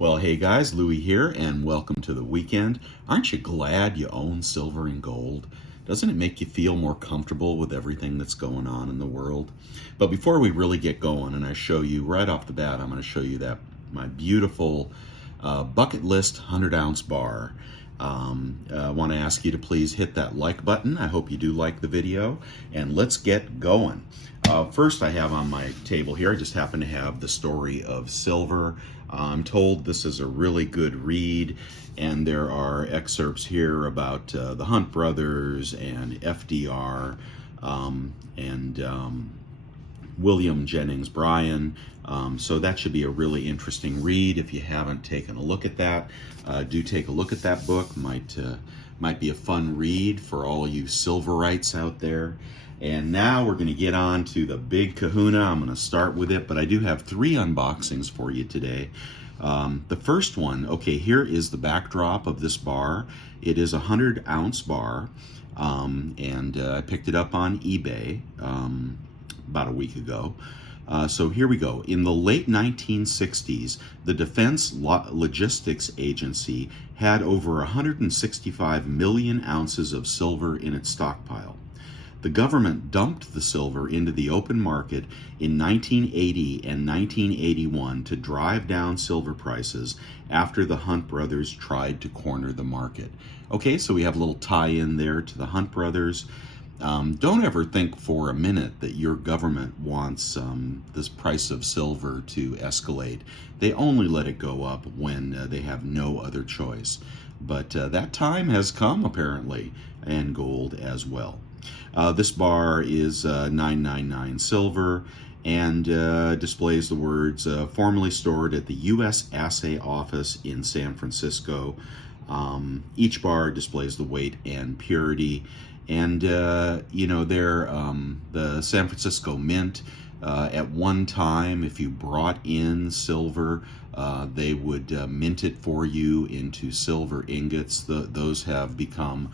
Well, hey guys, Louie here, and welcome to the weekend. Aren't you glad you own silver and gold? Doesn't it make you feel more comfortable with everything that's going on in the world? But before we really get going, and I show you right off the bat, I'm going to show you that my beautiful bucket list 100-ounce bar. I want to ask you to please hit that like button. I hope you do like the video, and let's get going. First, I have on my table here, I just happen to have The Story of Silver. I'm told this is a really good read, and there are excerpts here about the Hunt brothers and FDR and William Jennings Bryan. So that should be a really interesting read. If you haven't taken a look at that, do take a look at that book. Might be a fun read for all you silverites out there. And now we're going to get on to the big kahuna. I'm going to start with it, but I do have 3 unboxings for you today. The first one, okay, here is the backdrop of this bar. It is a 100-ounce bar, and I picked it up on eBay about a week ago. So here we go. In the late 1960s, the Defense Logistics Agency had over 165 million ounces of silver in its stockpile. The government dumped the silver into the open market in 1980 and 1981 to drive down silver prices after the Hunt brothers tried to corner the market. Okay, so we have a little tie-in there to the Hunt brothers. Don't ever think for a minute that your government wants this price of silver to escalate. They only let it go up when they have no other choice. But that time has come, apparently, and gold as well. This bar is 999 silver and displays the words formerly stored at the U.S. Assay Office in San Francisco. Each bar displays the weight and purity. And, you know, the San Francisco Mint, at one time, if you brought in silver, they would mint it for you into silver ingots. Those have become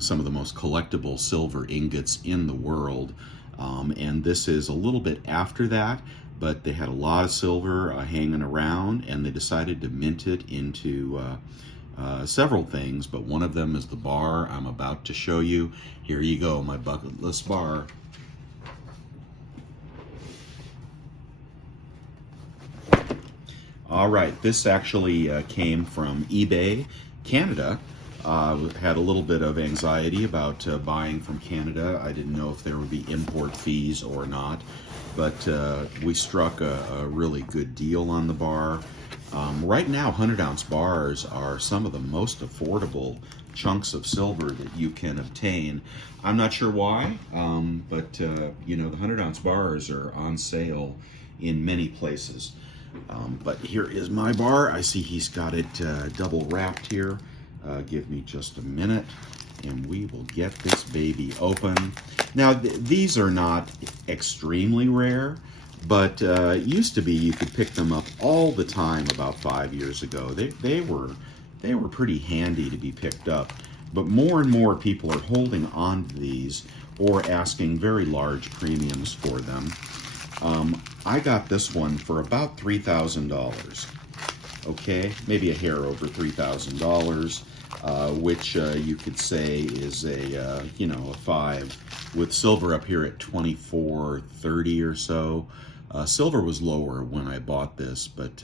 some of the most collectible silver ingots in the world. And this is a little bit after that, but they had a lot of silver hanging around, and they decided to mint it into several things, but one of them is the bar I'm about to show you. Here you go, my bucket list bar. All right, this actually came from eBay Canada. Had a little bit of anxiety about buying from Canada. I didn't know if there would be import fees or not, but we struck a really good deal on the bar. Right now, 100-ounce bars are some of the most affordable chunks of silver that you can obtain. I'm not sure why, but you know, the 100-ounce bars are on sale in many places. But here is my bar. I see he's got it double wrapped here. Give me just a minute and we will get this baby open. Now, these are not extremely rare, but it used to be you could pick them up all the time about 5 years ago. They were pretty handy to be picked up, but more and more people are holding on to these or asking very large premiums for them. I got this one for about $3,000. Okay, maybe a hair over $3,000, which you could say is a you know, a 5 with silver up here at $24.30 or so. Silver was lower when I bought this, but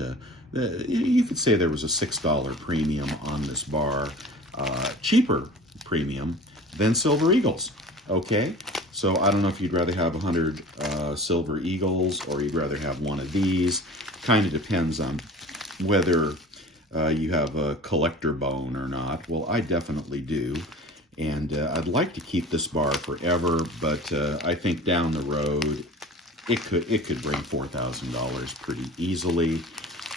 you could say there was a $6 premium on this bar, cheaper premium than Silver Eagles. Okay, so I don't know if you'd rather have 100 Silver Eagles or you'd rather have one of these. Kind of depends on whether you have a collector bone or not. Well, I definitely do, and I'd like to keep this bar forever, but I think down the road it could bring $4,000 pretty easily.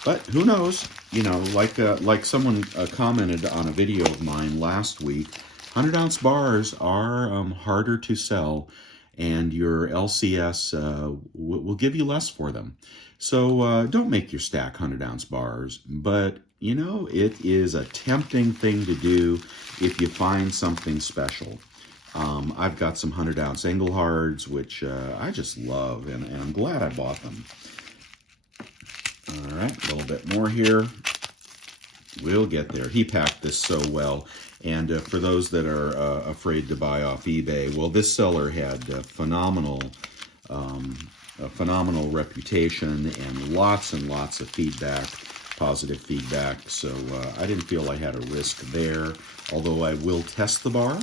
But who knows? You know, like someone commented on a video of mine last week, 100-ounce bars are harder to sell, and your LCS will give you less for them. So don't make your stack 100-ounce bars, but you know, it is a tempting thing to do if you find something special. I've got some 100-ounce Englehards, which I just love, and I'm glad I bought them. All right, a little bit more here. We'll get there. He packed this so well. And for those that are afraid to buy off eBay, well, this seller had a phenomenal reputation and lots of feedback, positive feedback. So I didn't feel I had a risk there, although I will test the bar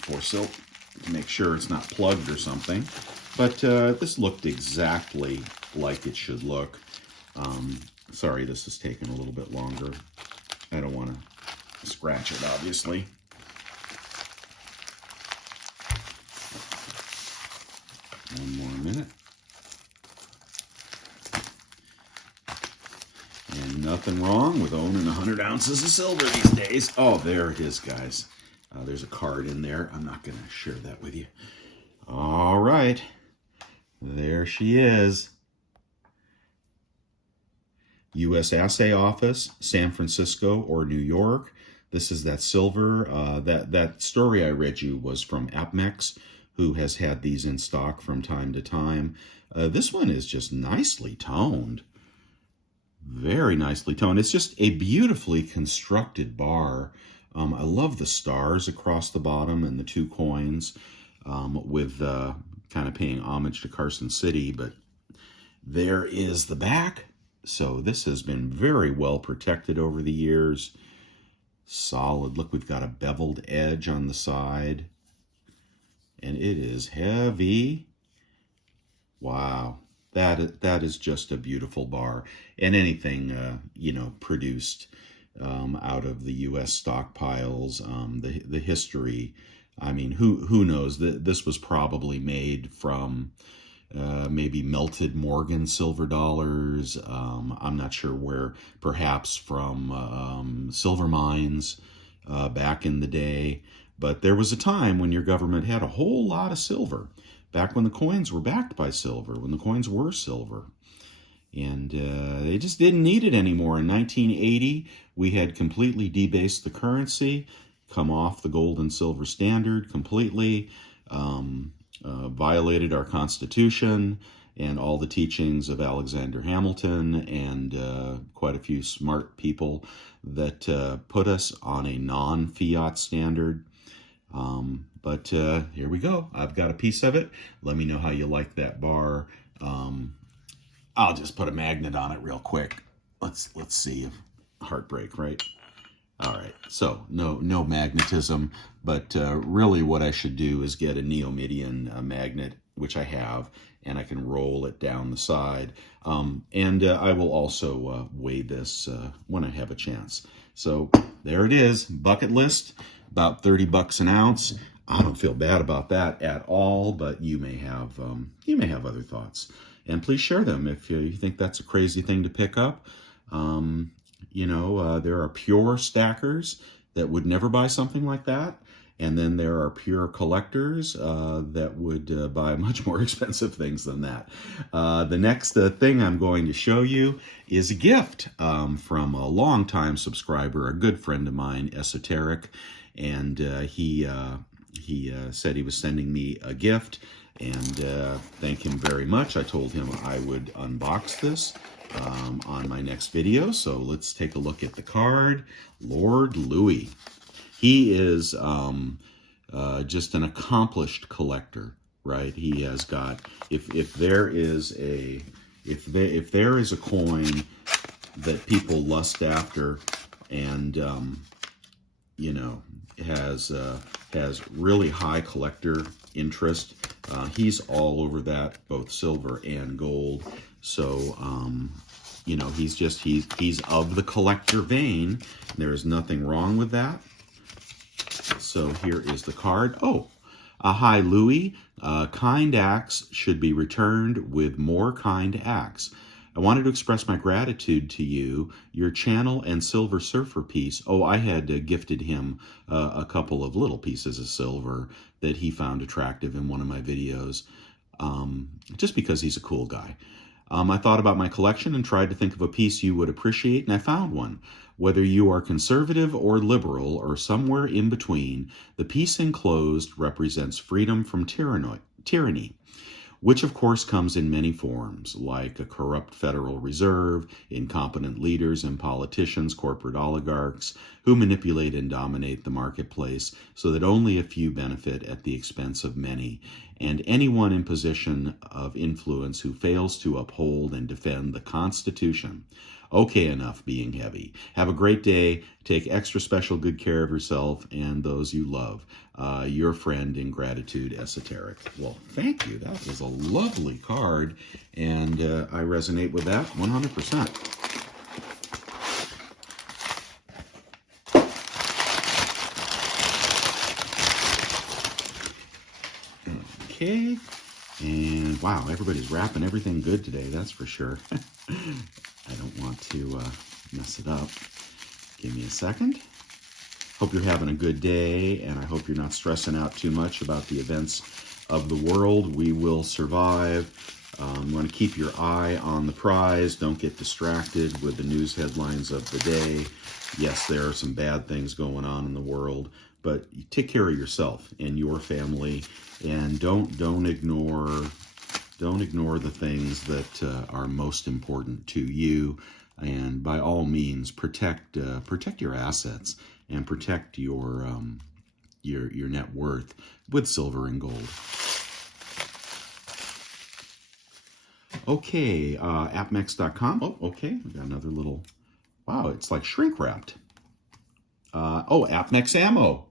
for silk to make sure it's not plugged or something. But this looked exactly like it should look. Sorry, this is taking a little bit longer. I don't want to scratch it, obviously. One more minute. And nothing wrong with owning 100 ounces of silver these days. Oh, there it is, guys. There's a card in there. I'm not going to share that with you. All right. There she is. U.S. Assay Office, San Francisco or New York. This is that silver. That story I read you was from Apmex, who has had these in stock from time to time. This one is just nicely toned. Very nicely toned. It's just a beautifully constructed bar. I love the stars across the bottom and the two coins with kind of paying homage to Carson City. But there is the back. So this has been very well protected over the years. Solid. Look, we've got a beveled edge on the side. And it is heavy. Wow. That is just a beautiful bar. And anything, produced out of the U.S. stockpiles, the history. I mean, who knows? This was probably made from maybe melted Morgan silver dollars. I'm not sure where, perhaps from silver mines back in the day. But there was a time when your government had a whole lot of silver, back when the coins were backed by silver, when the coins were silver. And they just didn't need it anymore. In 1980, we had completely debased the currency, come off the gold and silver standard completely, violated our Constitution and all the teachings of Alexander Hamilton and quite a few smart people that put us on a non-fiat standard. But here we go. I've got a piece of it. Let me know how you like that bar. I'll just put a magnet on it real quick. Let's see if heartbreak, right? All right, so no magnetism, but really what I should do is get a Neomidian magnet, which I have, and I can roll it down the side. And I will also weigh this when I have a chance. So there it is, bucket list, about 30 bucks an ounce. I don't feel bad about that at all, but you may have other thoughts. And please share them if you think that's a crazy thing to pick up. There are pure stackers that would never buy something like that. And then there are pure collectors that would buy much more expensive things than that. The next thing I'm going to show you is a gift from a longtime subscriber, a good friend of mine, Esoteric. And he said he was sending me a gift. And thank him very much. I told him I would unbox this on my next video. So let's take a look at the card. Lord Louis. He is just an accomplished collector, right? He has got, if there is a coin that people lust after and has really high collector interest, he's all over that, both silver and gold. So he's of the collector vein. There's nothing wrong with that. So here is the card. Oh, hi Louis. Kind acts should be returned with more kind acts. I wanted to express my gratitude to you, your channel and Silver Surfer piece. Oh, I had gifted him a couple of little pieces of silver that he found attractive in one of my videos, just because he's a cool guy. I thought about my collection and tried to think of a piece you would appreciate, and I found one. Whether you are conservative or liberal or somewhere in between, the piece enclosed represents freedom from tyranny. which of course comes in many forms, like a corrupt Federal Reserve, incompetent leaders and politicians, corporate oligarchs, who manipulate and dominate the marketplace so that only a few benefit at the expense of many, and anyone in position of influence who fails to uphold and defend the Constitution. Okay, enough being heavy. Have a great day. Take extra special good care of yourself and those you love. Your friend in gratitude, Esoteric. Well, thank you. That was a lovely card, and I resonate with that 100%. Okay, and wow, everybody's wrapping everything good today, that's for sure. I don't want to mess it up. Give me a second. Hope you're having a good day, and I hope you're not stressing out too much about the events of the world. We will survive. You want to keep your eye on the prize. Don't get distracted with the news headlines of the day. Yes, there are some bad things going on in the world, but take care of yourself and your family, and don't ignore the things that are most important to you. And by all means, protect your assets and protect your net worth with silver and gold. Okay, appmex.com. Oh, okay, we got another little. Wow, it's like shrink wrapped. Oh, Appmex ammo.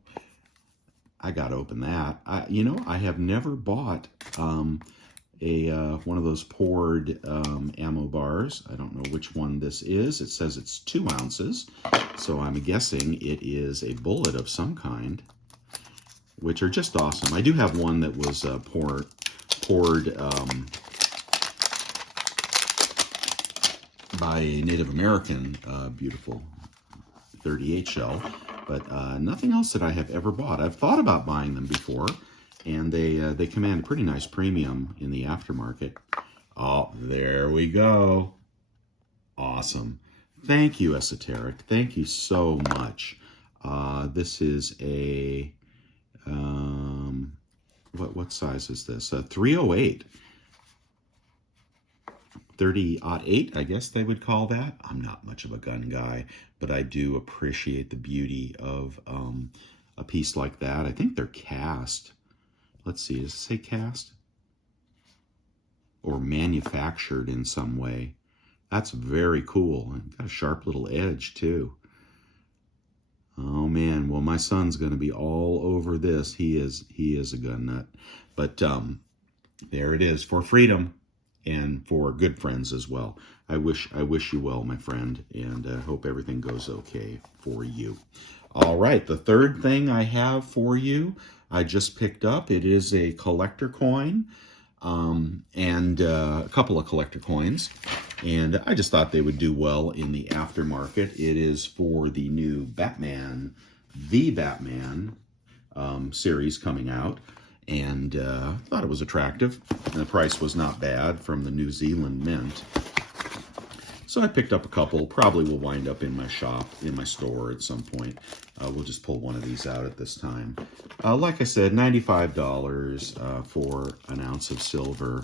I got to open that. I have never bought one of those poured ammo bars. I don't know which one this is. It says it's 2 ounces, so I'm guessing it is a bullet of some kind, which are just awesome. I do have one that was poured by a Native American, beautiful 38 shell, but nothing else that I have ever bought. I've thought about buying them before, and they command a pretty nice premium in the aftermarket. Oh, there we go. Awesome. Thank you, Esoteric. Thank you so much. This is a, what size is this? 308. 30-08, I guess they would call that. I'm not much of a gun guy, but I do appreciate the beauty of a piece like that. I think they're cast. Let's see, does it say cast? Or manufactured in some way. That's very cool. And got a sharp little edge too. Oh man, well my son's going to be all over this. He is a gun nut. But there it is, for freedom and for good friends as well. I wish you well, my friend, and hope everything goes okay for you. All right, the third thing I have for you, I just picked up. It is a collector coin, and a couple of collector coins, and I just thought they would do well in the aftermarket. It is for the new Batman, the Batman series coming out, and thought it was attractive. And the price was not bad from the New Zealand Mint. So I picked up a couple. Probably will wind up in my shop, in my store at some point. We'll just pull one of these out at this time. Like I said, $95 for an ounce of silver.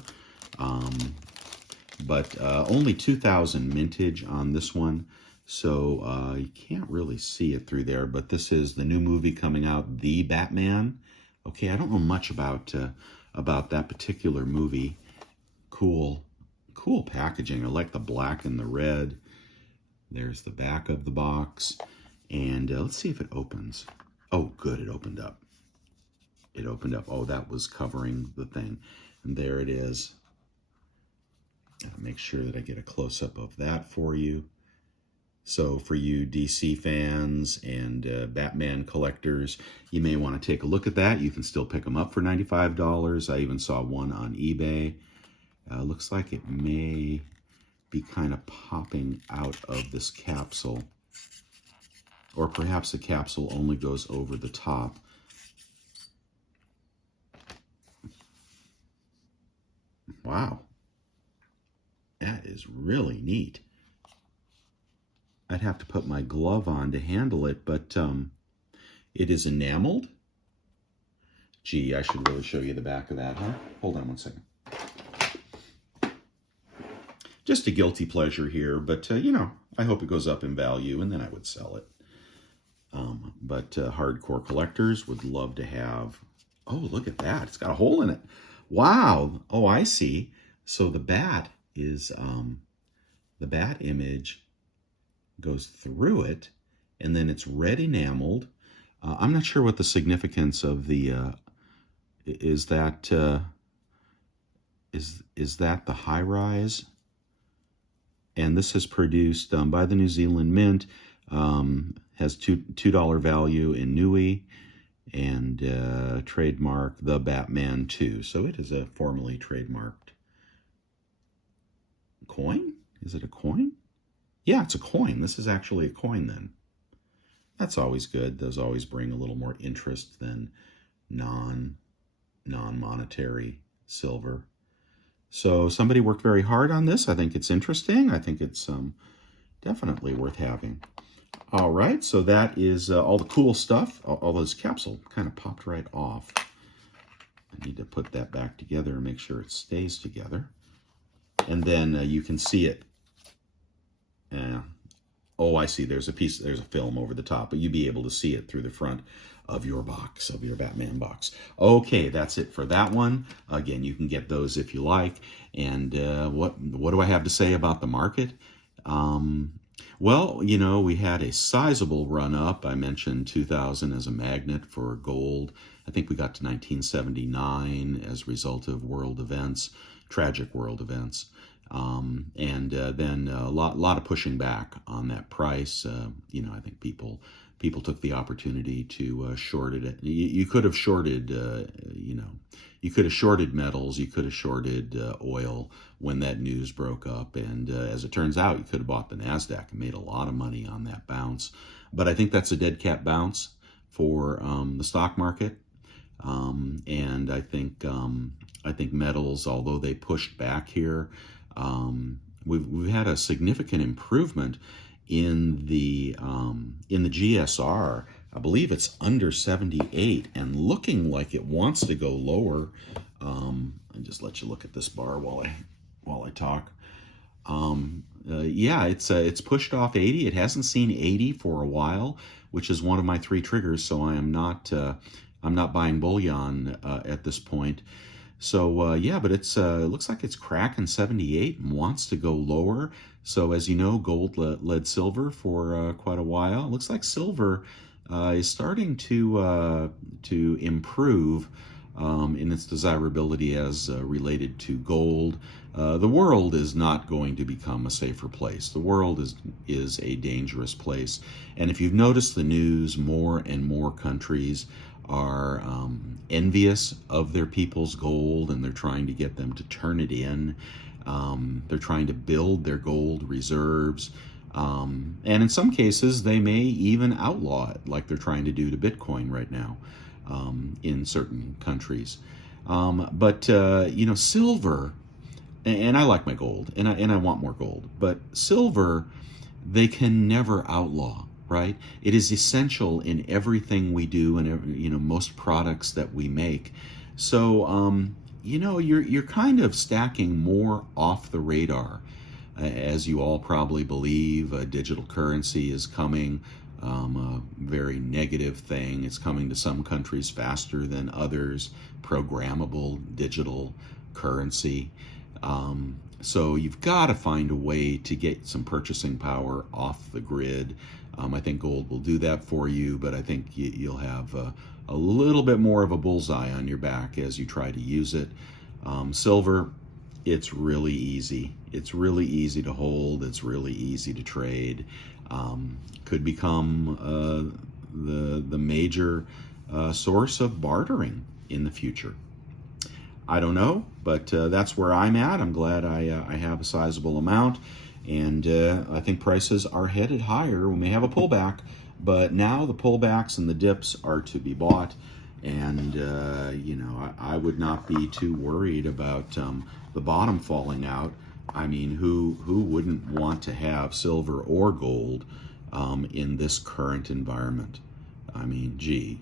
But only 2000 mintage on this one. So you can't really see it through there. But this is the new movie coming out, The Batman. Okay, I don't know much about that particular movie. Cool packaging. I like the black and the red. There's the back of the box. And let's see if it opens. Oh, good, it opened up. It opened up. Oh, that was covering the thing. And there it is. Gotta make sure that I get a close-up of that for you. So for you DC fans and Batman collectors, you may want to take a look at that. You can still pick them up for $95. I even saw one on eBay. Looks like it may be kind of popping out of this capsule. Or perhaps the capsule only goes over the top. Wow. That is really neat. I'd have to put my glove on to handle it, but it is enameled. Gee, I should really show you the back of that, huh? Hold on one second. just a guilty pleasure here, but you know, I hope it goes up in value, and then I would sell it. But hardcore collectors would love to have. Oh, look at that! It's got a hole in it. Wow. Oh, I see. So the bat is the bat image goes through it, and then it's red enameled. I'm not sure what the significance of the is that is that the high rise. And this is produced by the New Zealand Mint. Has $2 value in Nui, and trademark the Batman 2. So it is a formally trademarked coin. Is it a coin? Yeah, it's a coin. This is actually a coin then. That's always good. Those always bring a little more interest than non-monetary silver. So somebody worked very hard on this. I think it's interesting. I think it's definitely worth having. All right, so that is all the cool stuff. Although this capsule kind of popped right off. I need to put that back together and make sure it stays together. And then you can see it. Oh, I see. There's a film over the top, but you'd be able to see it through the front of your box, of your Batman box. Okay, that's it for that one. Again, you can get those if you like. And what do I have to say about the market? Well, you know, we had a sizable run up. I mentioned 2000 as a magnet for gold. I think we got to 1979 as a result of world events, tragic world events. And then a lot of pushing back on that price. You know, I think people took the opportunity to short it. You could have shorted, you know, you could have shorted metals, you could have shorted oil when that news broke up. And as it turns out, you could have bought the NASDAQ and made a lot of money on that bounce. But I think that's a dead cat bounce for the stock market. And I think metals, although they pushed back here, we've had a significant improvement in the GSR. I believe it's under 78 and looking like it wants to go lower. I'll just let you look at this bar while I talk. Yeah, it's pushed off 80. It hasn't seen 80 for a while, which is one of my 3 triggers. So I'm not buying bullion at this point. So yeah, but it looks like it's cracking 78 and wants to go lower. So as you know, gold led silver for quite a while. It looks like silver is starting to improve in its desirability as related to gold. The world is not going to become a safer place. The world is a dangerous place. And if you've noticed the news, more and more countries are envious of their people's gold, and they're trying to get them to turn it in. They're trying to build their gold reserves. And in some cases, they may even outlaw it, like they're trying to do to Bitcoin right now in certain countries. But you know, silver, and I like my gold, and I want more gold, but silver, they can never outlaw. Right? It is essential in everything we do and, you know, most products that we make. So, you know, you're kind of stacking more off the radar. As you all probably believe, digital currency is coming, a very negative thing. It's coming to some countries faster than others, programmable digital currency. So you've got to find a way to get some purchasing power off the grid. I think gold will do that for you, but I think you'll have a little bit more of a bullseye on your back as you try to use it. Silver, it's really easy. It's really easy to hold. It's really easy to trade. Could become the major source of bartering in the future. I don't know, but that's where I'm at. I'm glad I have a sizable amount. And I think prices are headed higher. We may have a pullback, but now the pullbacks and the dips are to be bought. And, you know, I would not be too worried about the bottom falling out. I mean, who wouldn't want to have silver or gold in this current environment? I mean, gee,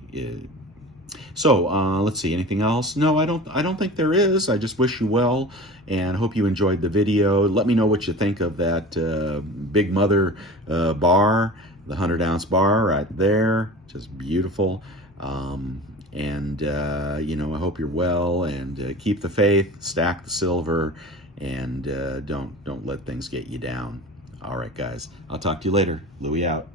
So let's see, anything else? No, I don't think there is. I just wish you well and hope you enjoyed the video. Let me know what you think of that Big Mother bar, the 100-ounce bar right there. Just beautiful. You know, I hope you're well, and keep the faith, stack the silver, and don't let things get you down. All right, guys. I'll talk to you later. Louie out.